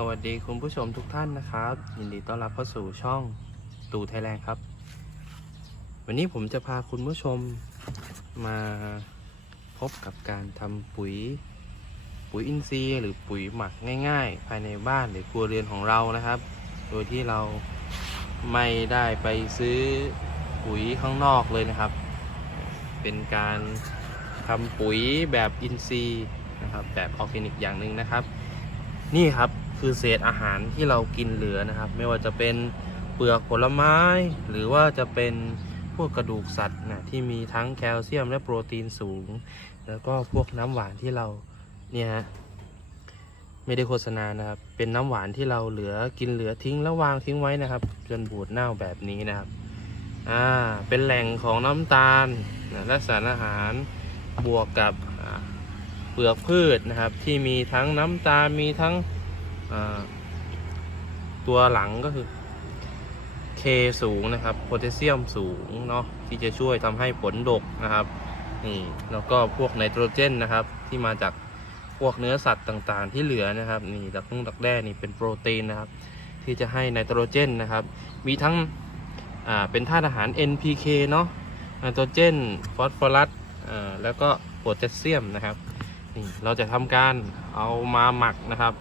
สวัสดีคุณผู้ชมทุกท่านนะครับ ยินดีต้อนรับเข้าสู่ช่องตู่ไทยแลนด์ครับ วันนี้ผมจะพาคุณผู้ชมมาพบกับการทำปุ๋ย ปุ๋ยอินทรีย์ หรือปุ๋ยหมักง่าย ๆ ภายในบ้านหรือครัวเรือนของเรานะครับ โดยที่เราไม่ได้ไปซื้อปุ๋ยข้างนอกเลยนะครับ เป็นการทำปุ๋ยแบบอินทรีย์นะครับแบบออร์แกนิกอย่างหนึ่งนะครับ นี่ครับ คือเศษอาหารที่เรากินเหลือนะครับ ไม่ว่าจะเป็นเปลือกผลไม้ หรือว่าจะเป็นพวกกระดูกสัตว์นะที่มีทั้งแคลเซียมและโปรตีนสูง แล้วก็พวกน้ำหวานที่เราเนี่ยฮะไม่ได้โฆษณานะครับ เป็นน้ำหวานที่เราเหลือกินเหลือทิ้งแล้ววางทิ้งไว้นะครับ จนบูดเน่าแบบนี้นะครับอ่าเป็นแหล่งของน้ำตาลนะและสารอาหารบวกกับเปลือกพืชนะครับ ที่มีทั้งน้ำตาลมีทั้ง ตัวหลังก็คือ K สูงนะครับโพแทสเซียมสูงเนาะที่จะช่วยทำให้ผลดกนะครับนี่แล้วก็พวกไนโตรเจนนะครับ ที่มาจากพวกเนื้อสัตว์ต่างๆ ที่เหลือนะครับ นี่ดักนุ่งดักแด้นี่เป็นโปรตีนนะครับ ที่จะให้ไนโตรเจนนะครับ มีทั้งอ่าเป็นธาตุอาหาร NPK เนาะไนโตรเจน ฟอสฟอรัสอ่าแล้วก็โพแทสเซียมนะครับนี่เราจะทำการเอามาหมักนะครับ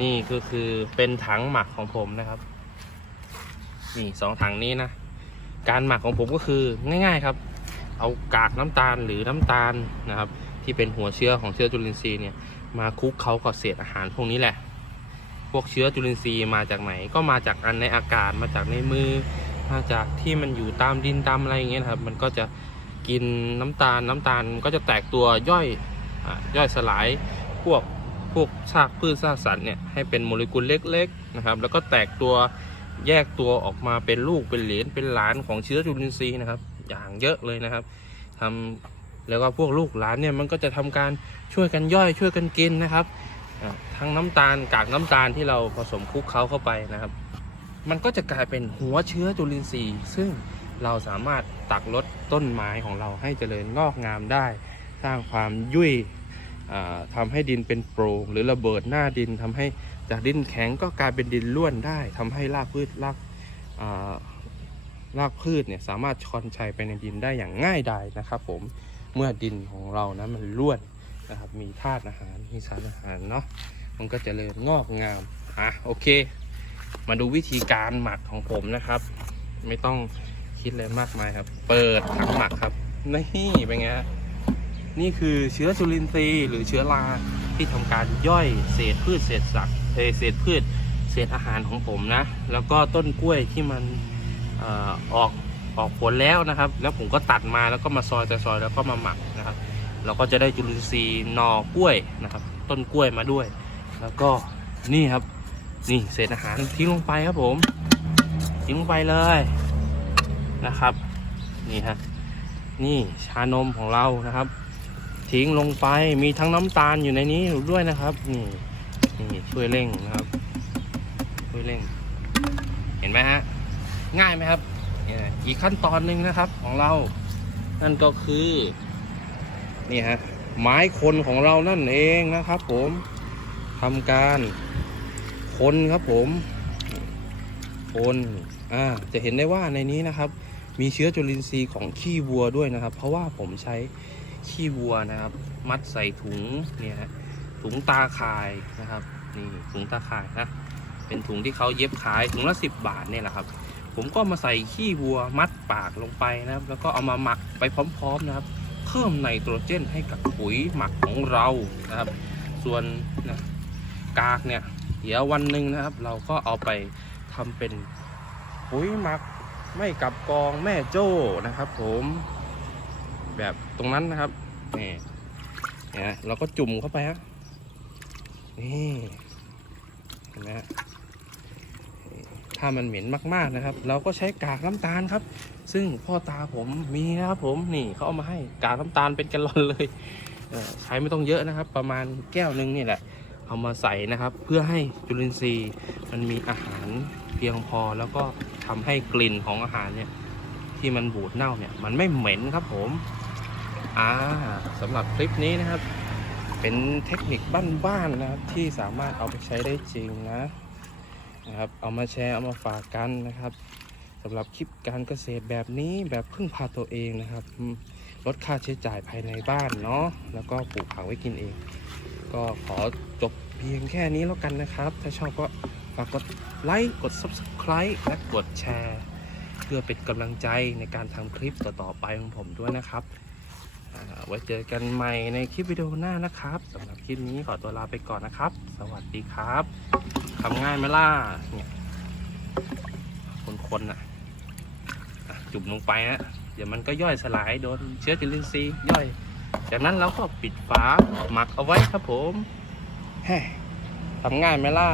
นี่ก็คือเป็นถังหมักของผมนะครับ นี่สองถังนี้นะ การหมักของผมก็คือง่าย ๆครับ เอากากน้ำตาลหรือน้ำตาลนะครับ ที่เป็นหัวเชื้อของเชื้อจุลินทรีย์เนี่ยมาคลุกเคล้ากับเศษอาหารพวกนี้แหละ พวกเชื้อจุลินทรีย์มาจากไหน ก็มาจากอันในอากาศมาจากในมือ มาจากที่มันอยู่ตามดินตามอะไรอย่างเงี้ยครับ มันก็จะกินน้ำตาลน้ำตาลก็จะแตกตัวย่อยอย่อยสลายพวก พวกซากพืชซากสัตว์เนี่ยให้เป็นโมเลกุลเล็กๆนะครับ แล้วก็แตกตัวแยกตัวออกมาเป็นลูกเป็นเหลนเป็นหลานของเชื้อจุลินทรีย์นะครับ อย่างเยอะเลยนะครับทำแล้วก็พวกลูกหลานเนี่ยมันก็จะทำการช่วยกันย่อยช่วยกันกินนะครับทั้งน้ำตาลกากน้ำตาลที่เราผสมคลุกเคล้าเข้าไปนะครับ มันก็จะกลายเป็นหัวเชื้อจุลินทรีย์ ซึ่งเราสามารถตักลดต้นไม้ของเราให้เจริญงอกงามได้ สร้างความยุ่ย อ่าทำให้ดินเป็นโปร่งหรือระเบิดหน้าดินทำให้จากดินแข็งก็กลายเป็นดินร่วนได้ทำให้รากพืชรากรากพืชเนี่ยสามารถชอนชัยไปในดินได้อย่างง่ายดายนะครับ ผมเมื่อดินของเรานะมันร่วนนะครับมีธาตุอาหารมีสารอาหารเนาะมันก็จะเริญงอกงามอะโอเค มาดูวิธีการหมักของผมนะครับ ไม่ต้องคิดอะไรมากมายครับ เปิดถังหมักครับนี่เป็นไงฮะ นี่คือเชื้อจุลินทรีย์หรือเชื้อราที่ทำการย่อยเศษพืชเศษสัตว์เศษพืชเศษอาหารของผมนะ แล้วก็ต้นกล้วยที่มันออกออกผลแล้วนะครับ แล้วผมก็ตัดมาแล้วก็มาซอยแต่ซอยแล้วก็มาหมักนะครับ เราก็จะได้จุลินทรีย์หนอกล้วยนะครับ ต้นกล้วยมาด้วย แล้วก็นี่ครับนี่เศษอาหารทิ้งลงไปครับผม ทิ้งลงไปเลยนะครับ นี่ฮะนี่ชานมของเรานะครับ ทิ้งลงไปมีทั้งน้ำตาลอยู่ในนี้ด้วยนะครับ นี่นี่ช่วยเร่งนะครับช่วยเร่ง เห็นไหมฮะง่ายไหมครับอีกขั้นตอนหนึ่งนะครับของเรา นั่นก็คือ นี่ฮะไม้คนของเรานั่นเองนะครับ ผมทำการคนครับผมคนอ่าจะเห็นได้ว่าในนี้นะครับ มีเชื้อจุลินทรีย์ของขี้วัวด้วยนะครับ เพราะว่าผมใช้ ขี้วัวนะครับ มัดใส่ถุงเนี่ยฮะถุงตาข่ายนะครับนี่ถุงตาข่ายนะเป็นถุงที่เขาเย็บขายถุงละสิบบาทเนี่ยแหละครับ ผมก็มาใส่ขี้วัวมัดปากลงไปนะครับ แล้วก็เอามาหมักไปพร้อมๆนะครับ เพิ่มไนโตรเจนให้กับปุ๋ยหมักของเรานะครับ ส่วนนะกากเนี่ยเดี๋ยววันหนึ่งนะครับ เราก็เอาไปทำเป็นปุ๋ยหมักไม่กับกองแม่โจ้นะครับ ผม แบบตรงนั้นนะครับนี่นี่ยเราก็จุ่มเข้าไปฮะนี่เห็นไหมฮะถ้ามันเหม็นมากๆนะครับ เราก็ใช้กากน้ำตาลครับ ซึ่งพ่อตาผมมีนะครับผมนี่เขาเอามาให้กากน้ำตาลเป็นแกลลอนเลยเใช้ไม่ต้องเยอะนะครับ ประมาณแก้วหนึงนี่แหละ เอามาใส่นะครับ เพื่อให้จุลินทรีย์มันมีอาหารเพียงพอแล้วก็ทำให้กลิ่นของอาหารเนี่ยที่มันบูดเน่าเนี่ยมันไม่เหม็นครับผม อ่าสำหรับคลิปนี้นะครับ เป็นเทคนิคบ้านๆนะครับ ที่สามารถเอาไปใช้ได้จริงนะนะครับ เอามาแชร์เอามาฝากกันนะครับสำหรับคลิปการเกษตรแบบนี้แบบพึ่งพาตัวเองนะครับ ลดค่าใช้จ่ายภายในบ้านเนาะแล้วก็ปลูกผักไว้กินเอง ก็ขอจบเพียงแค่นี้แล้วกันนะครับ ถ้าชอบก็ฝากกดไลค์กด Subscribe และกดแชร์ เพื่อเป็นกำลังใจในการทำคลิปต่อๆไปของผมด้วยนะครับ ไว้เจอกันใหม่ในคลิปวิดีโอหน้านะครับสำหรับคลิปนี้ขอตัวลาไปก่อนนะครับ สวัสดีครับทำง่ายไหมล่ะเนี่ยคนๆน่ะจุ่มลงไปนะเดี๋ยวมันก็ย่อยสลายโดนเชื้อจุลินทรีย์ย่อย จากนั้นเราก็ปิดฝาหมักเอาไว้ครับผมทำง่ายไหมล่ะ